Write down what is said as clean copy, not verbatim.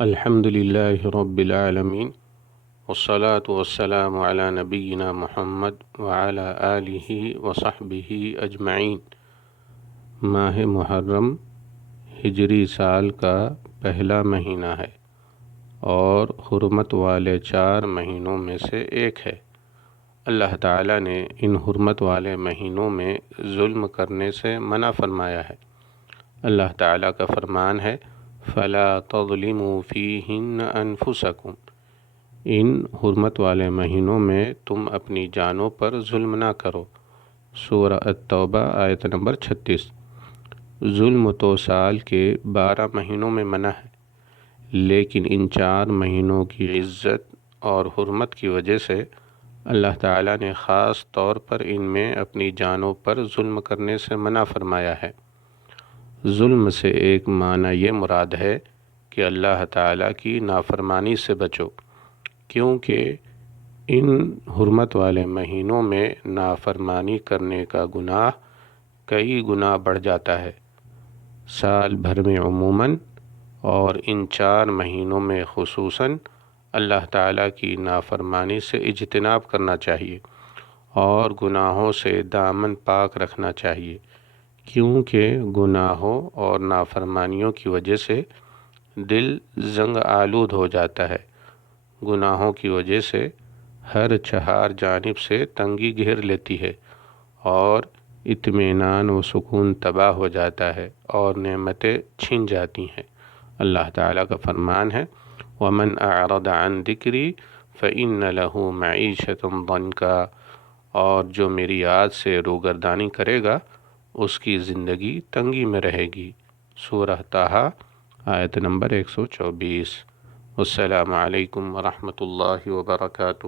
الحمد للہ رب العالمین والصلاة والسلام علی نبینا محمد وعلی آلہ وصحبہ اجمعین۔ ماہ محرم ہجری سال کا پہلا مہینہ ہے اور حرمت والے 4 مہینوں میں سے ایک ہے۔ اللہ تعالیٰ نے ان حرمت والے مہینوں میں ظلم کرنے سے منع فرمایا ہے۔ اللہ تعالیٰ کا فرمان ہے فَلَا تَظْلِمُوا فِيهِنَّ أَنفُسَكُمْ، ان حرمت والے مہینوں میں تم اپنی جانوں پر ظلم نہ کرو۔ سورہ التوبہ آیت نمبر 36۔ ظلم تو سال کے 12 مہینوں میں منع ہے، لیکن ان 4 مہینوں کی عزت اور حرمت کی وجہ سے اللہ تعالیٰ نے خاص طور پر ان میں اپنی جانوں پر ظلم کرنے سے منع فرمایا ہے۔ ظلم سے ایک معنی یہ مراد ہے کہ اللہ تعالیٰ کی نافرمانی سے بچو، کیونکہ ان حرمت والے مہینوں میں نافرمانی کرنے کا گناہ کئی گنا بڑھ جاتا ہے۔ سال بھر میں عموماً اور ان 4 مہینوں میں خصوصاً اللہ تعالیٰ کی نافرمانی سے اجتناب کرنا چاہیے اور گناہوں سے دامن پاک رکھنا چاہیے، کیونکہ گناہوں اور نافرمانیوں کی وجہ سے دل زنگ آلود ہو جاتا ہے۔ گناہوں کی وجہ سے ہر چہار جانب سے تنگی گھیر لیتی ہے اور اطمینان و سکون تباہ ہو جاتا ہے اور نعمتیں چھن جاتی ہیں۔ اللہ تعالیٰ کا فرمان ہے وَمَنْ أَعْرَضَ عَنْ ذِكْرِي فَإِنَّ لَهُ مَعِيشَةً ضَنْكًا، اور جو میری یاد سے روگردانی کرے گا اس کی زندگی تنگی میں رہے گی۔ سورہ طٰہٰ آیت نمبر 124۔ السلام علیکم ورحمۃ اللہ وبرکاتہ۔